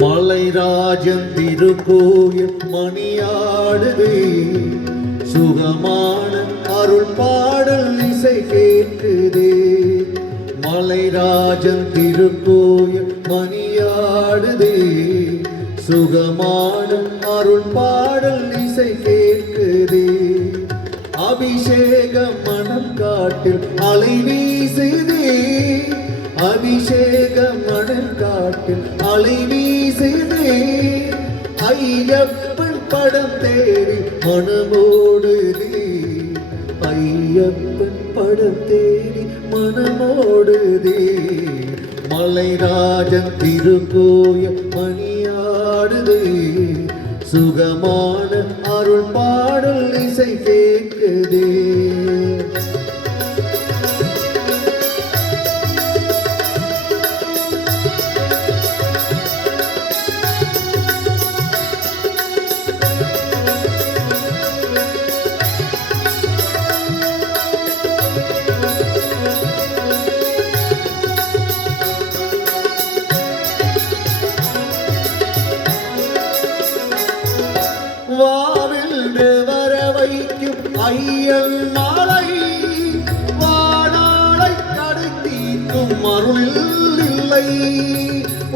மலைராஜன் திருக்கோயில் மணியாடுதே, சுகமான அருள் பாடல் இசை கேட்குதே. மலைராஜன் திருக்கோயில் மணியாடுதே, சுகமான அருள் பாடல் இசை கேட்குதே. அபிஷேக மனம் காட்டில் அலை வீசுதே, அபிஷேக மணல் காட்டில் அலை வீசுதே. ஐயப்பன் படம் தேடி மனமோடுதே, ஐயப்பன் படம் தேடி மனமோடுதே. மலைராஜன் திருக்கோயில் மணியாடுதே, சுகமான அருள் பாடல் இசை கேட்குதே. வாவென்று வர வைக்கும் ஐயன் மாலை, வானாளை கடத்தீர்க்கும் அருளில் இல்லை.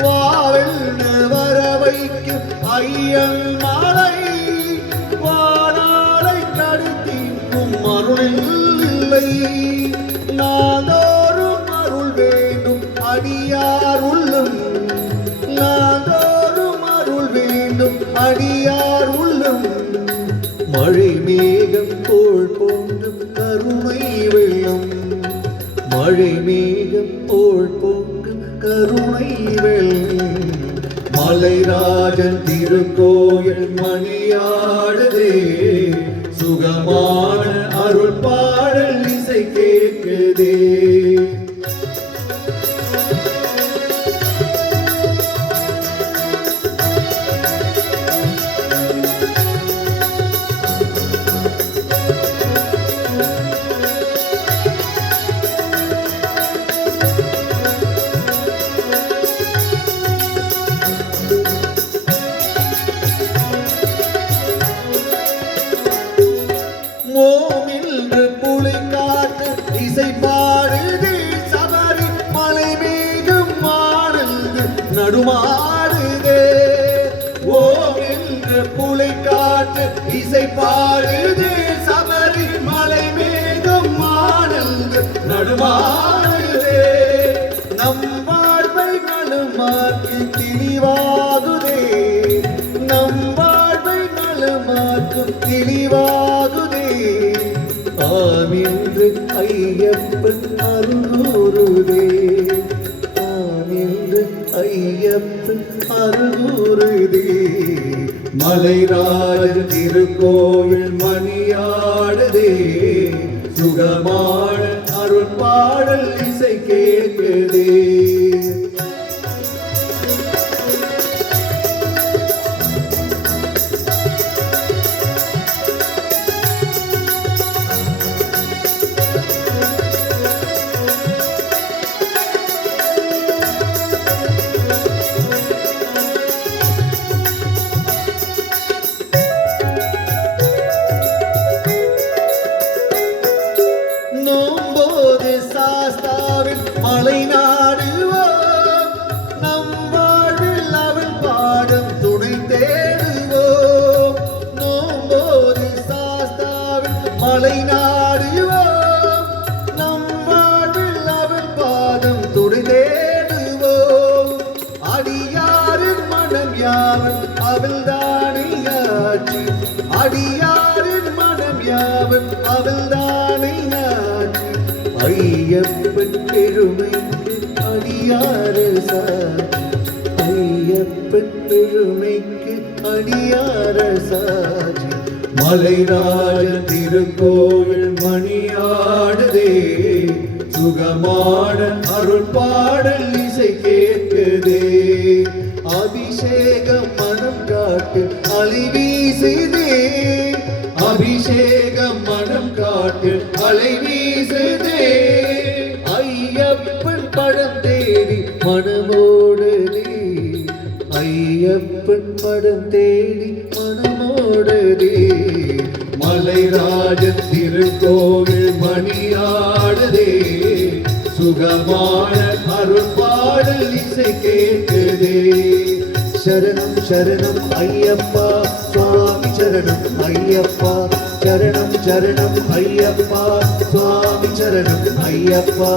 வாவென்று வர வைக்கும் ஐயன் மாலை, வானாளை கடத்தீர்க்கும் அருளில் இல்லை. நாதோறும் அருள் வேண்டும் அடியார் உள்ளம், நாதோறும் அருள் வேண்டும் அடியார் உள்ளம். மழை மேகம் போல் பொங்கும் கருணை வெள்ளம், மழை மேகம் போல் பொங்கும் கருணை வெள்ளம். மலைராஜன் திருக்கோயில் மணியாடுதே, சுகமான அருள் பாடல் இசை கேட்குதே. ஓமின்று புலி காட்டு இசை பாடுது, சபரி மலை மேகம் மாறுது நடுமாறுதே. ஓமின்று புலி காட்டு இசை பாடுது, சபரி மலை மேகம் மாறுது நடுமாறுதே. நம் வாழ்வை நலமாக்கி தெளிவாகுதே, நம் வாழ்வை நலமாக்கும் தெளிவாகுதே. ஆமென்று ஐயப்பன் அருள்கூறுதே, ஆமென்று ஐயப்பன் அருள்கூறுதே. மலைராஜன் திருக்கோயில் மணியாடுதே, சுகமான அருள் பாடல் இசை கேட்குதே. நோம்போது சாஸ்தாவின் மலை நாடுவோம், நம் வாழ்வில் அவன் பாடும் துணை தேடுவோம். நோம்போது சாஸ்தாவின் மலை நாடுவோம், நம் வாழ்வில் அவன் பாடும் துணை தேடுவோம். அடியாரின் மனம் யாவன் அவள் தானியாச்சு, அடியாரின் மனம் யாவன் அவள் தானியாச்சு. ஐயப்பன் பெருமைக்கு அடியார சாட்சி, ஐயப்பன் பெருமைக்கு அடியார சாட்சி. மலைராஜன் திருக்கோயில் மணியாடுதே, சுகமான அருள் பாடல் இசை கேட்குதே. அபிஷேகம் மனம் காட்டு அலை வீசுதே, அபிஷேகம் மனம் காட்டு அலை வீசுதே. ஐயப்பன் படம் தேடி மனமோடுதே, ஐ ஐயப்பன் படம் தேடி மனமோடுதே மலைராஜன் திருக்கோவில் மணியாடுதே சுகமான அருள்பாடல் இசை கேட்குதே சரணம் சரணம் ஐயப்பா சுவாமி சரணம் ஐயப்பா சரணம் சரணம் ஐயப்பா சுவாமி சரணம் ஐயப்பா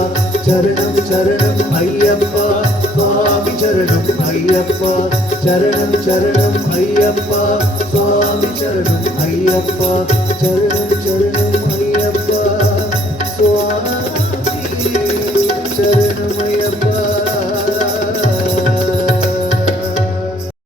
சரணம் சரணம் ஐயப்பா சுவாமி சரணம் ஐயப்பா சரணம் சரணம் ஐயப்பா சுவாமி சரணம் ஐயப்பா சரணம் சரணம் ஐயப்பா சுவாமி சரணம் ஐயப்பா